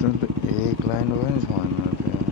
एक लाइन पनि छैन त्यहाँ।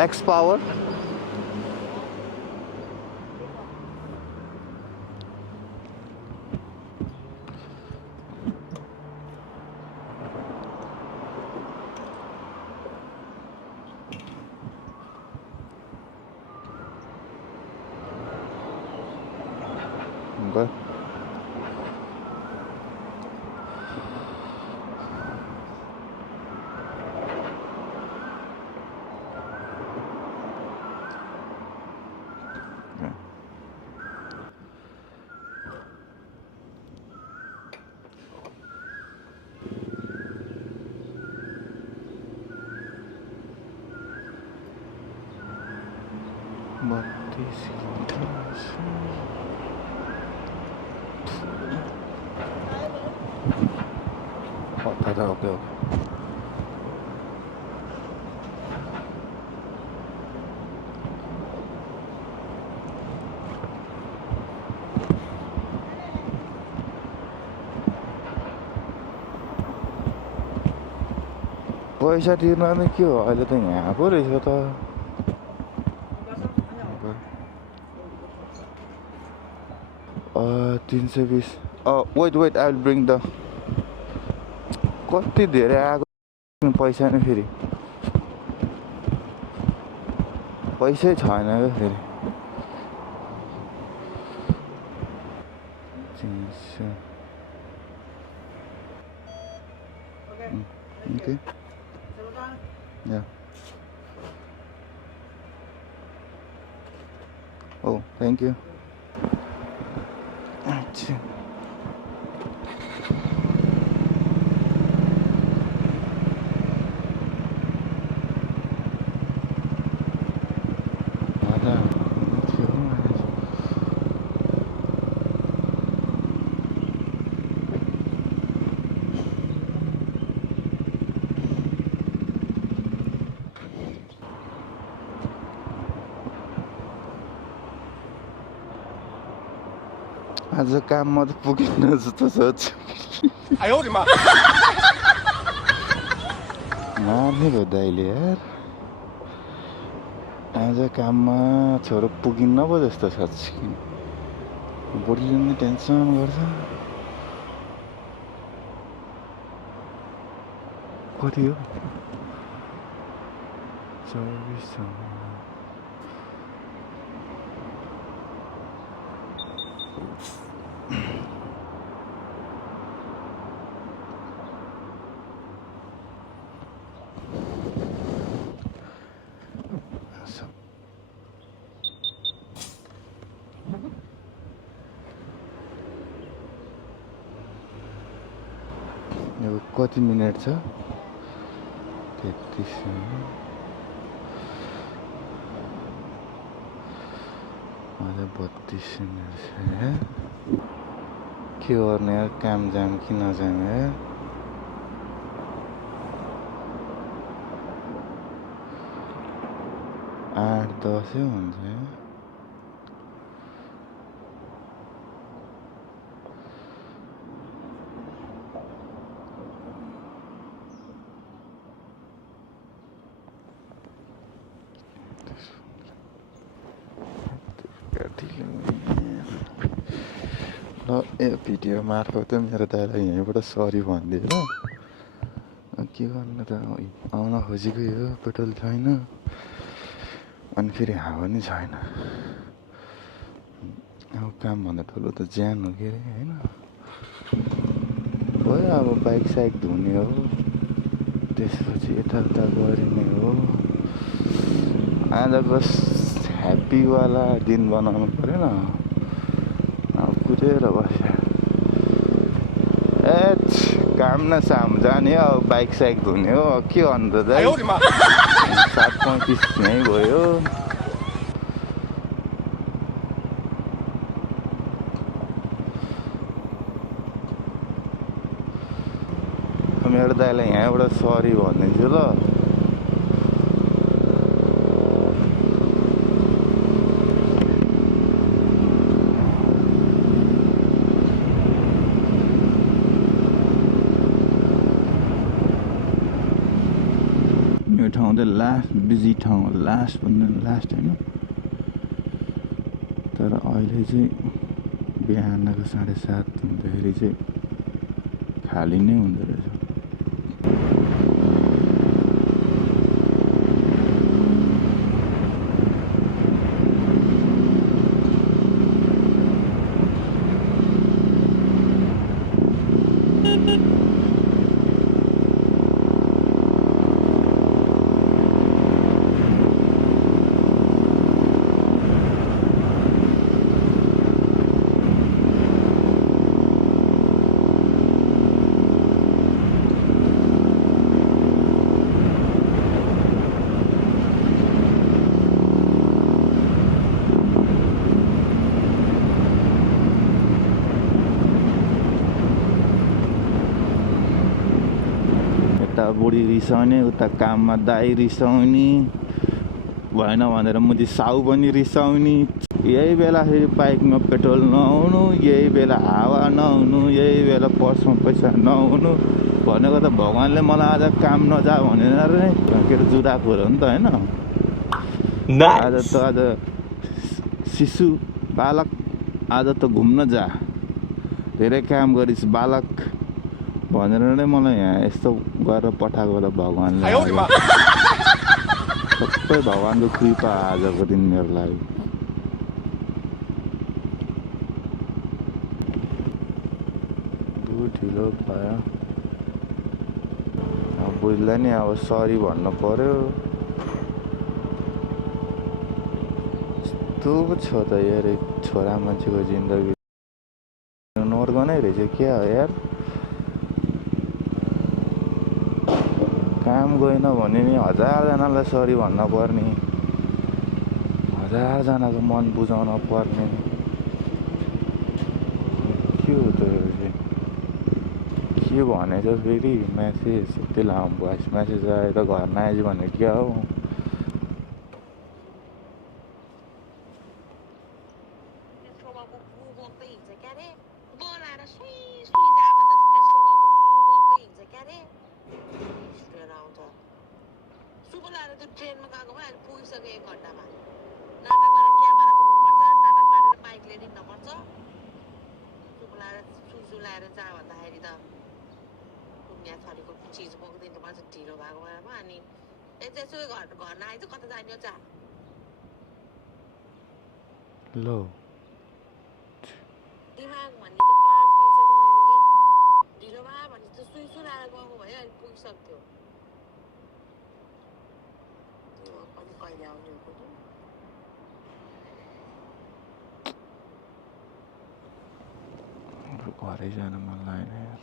X power. Okay. 32 Oh, दादा ओके ओके पैसा तिर्न त के हो अहिले त यहाँ पो रहेछ त 320 wait wait I will bring the कति धेरै आएको पैसा नि फेरि पैसै छैन क्या फेरि 300 Okay. Yeah. Oh, thank you. अच्छा आज काममा त पुगिन जस्तो सोच मार्ने भयो दाइले यार आज काममा छोरो पुगिन्न पो जस्तो सोच बुढीले पनि टेन्सन गर्छ कति हो 24 यो कति मिनेट छ 33 अझै 32 मिनेट छ के गर्ने यार काम जाम कि नजाम यार 8-10 हुन्छ ए भिडियो मार्फत मेरो दाइलाई यहीँबाट सरी भनिदियो ल के गर्नु त आउन खोजेकै हो पेट्रोल छैन अनि फेरि हावा नि छैन अब कामभन्दा ठुलो त ज्यान हो के अरे होइन भयो अब बाइक साइक धुने हो त्यसपछि यताउता गरिने हो आजको ह्याप्पीवाला दिन बनाउनु परेन अब कुदेर बस्यो काम न साम जाने अब बाइक साइक धुने हो के गर्नु त 7:35 यहीँ गयो मेरो दाइलाई यहाँबाट सरी भनिदिन्छु ल यो ठाउँ चाहिँ लास्ट बिजी ठाउँ लास्ट भन्दा लास्ट होइन तर अहिले चाहिँ बिहानको 7:30 हुँदाखेरि चाहिँ खाली नै हुँदो रहेछ बुढी रिसाउने, उता काममा दाइ रिसाउने, भएन भनेर मुदी साउ पनि रिसाउने। यही बेला फेरि बाइकमा पेट्रोल नहुनु, यही बेला हावा नहुनु, यही बेला पर्समा पैसा नहुनु भनेको त भगवान्ले मलाई आज काम नजा भनेर नै के अरे जुदाखोर हो नि त होइन। आज शिशु बालक आज त घुम्न जा, धेरै काम गरिस् बालक भनेर नै मलाई यहाँ यस्तो गरेर पठाएको त भगवान्ले। सबै भगवान्को कृपा आजको दिन मेरो लागि। ढिलो भयो, अब बुझ्ला नि, अब सरी भन्नु पर्यो। यस्तो छ त यार छोरा मान्छेको जिन्दगी, नर्गनै रहेछ क्या हो यार। काम गएन भने नि 1000जनालाई सरी भन्न पर्ने, 1000जनाको मन बुझाउन पर्ने। के हो त यो चाहिँ? के भनेछ फेरि म्यासेज यति लामो भोइस म्यासेज आयो त घर नआएछ भने क्या हो? ट्रेनमा गएको भए पुगिसक्यो 1 घन्टामा। नाटक गरेर क्यामेरा बोक्नुपर्छ, नाटक पारेर बाइक लिएर हिँड्नुपर्छ। सुसु लाएर जा भन्दाखेरि त दुनियाँ थरीको चिज बोकिदिनुपर्छ ढिलो भएको बेलामा। अनि यसो घर नआएछ कता जाने हो जा। लो दिमाग भन्ने त 5 पैसाको होइन कि, ढिलो भयो भने त सुसु लाएर गएको भए अहिले पुगिसक्थ्यो। कहिले आउने हो पनि घरै जान मन लागेन यार।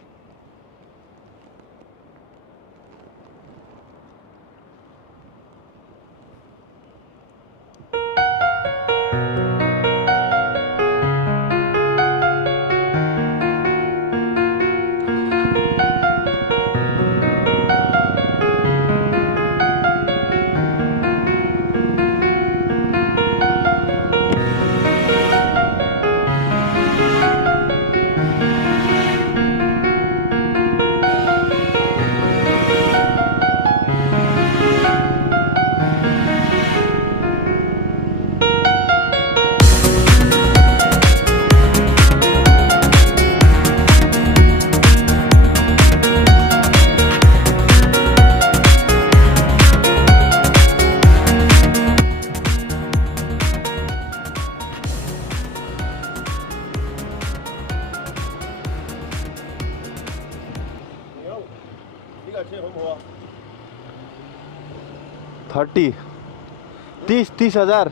तीस हजार।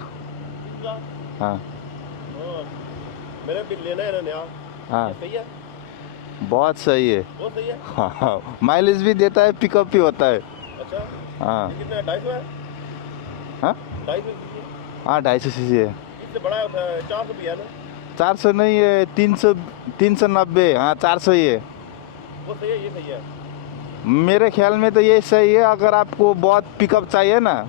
हाँ मेरे भी लेना है ना नया। हाँ सही है, बहुत सही है। बहुत सही है। हाँ माइलेज भी देता है, पिकअप भी होता है। अच्छा हाँ कितना 250 है? हाँ 250 हाँ 250 सीसी है। इससे बड़ा होता है 400 भी है ना? 400 नहीं है, 390। हाँ 400 ही है। वो सही है, ये सही है। मेरे ख्याल में तो ये सही है। अगर आपको बहुत पिकअप चाहिए ना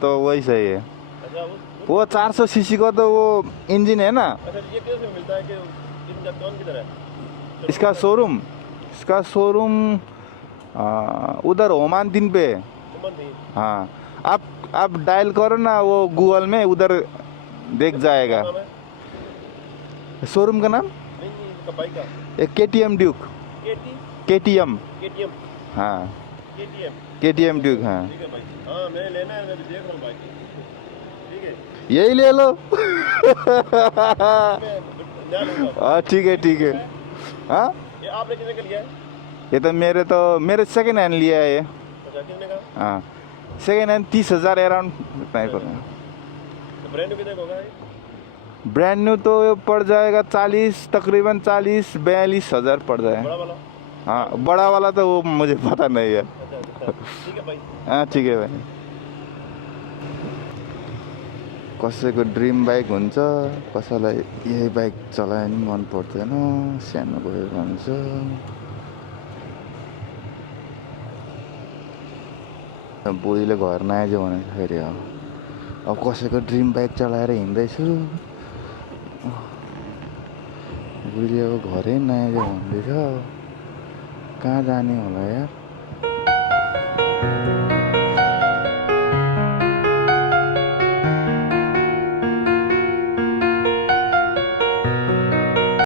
तो वही सही है। अच्छा वो 400 सीसी का तो वो इंजन है ना। अच्छा ये कैसे मिलता है कि कौन किधर है? इसका शोरूम उधर ओमान 3 पे। हाँ आप डायल करो ना वो गूगल में, उधर देख जाएगा शोरूम का नाम। नहीं बाइक का एक KTM ड्यूक। KTM हाँ KTM ड्यूक। हाँ ठीक है भाई। हाँ मैं लेना है, मैं भी देख रहा हूँ बाइक। ठीक है यही ले लो। हाँ ठीक है। हाँ ये आपने कितने का लिया है? ये तो मेरे सेकेंड हैंड लिया है ये। अच्छा कितने का? हाँ second hand 30,000 around. Brand new कितने का होगा ये? ब्रांड न्यू तो पड़ जाएगा तकरीबन 40-42 हज़ार पड़ जाएगा। बड़ा वाला? हाँ बड़ा वाला तो वो मुझे पता नहीं है। अच्छा ठीक है भाई। हाँ ठीक है भाइ। कसैको ड्रिम बाइक हुन्छ, कसैलाई यही बाइक चलाए नि मन पर्दैन, सानो भयो भन्छ। बुढीले घर नआइज भने फेरि अब कसैको ड्रिम बाइक चलाएर हिँड्दैछु, बुढीले अब घरै नआइज भन्दैछ, कहाँ जाने होला यार।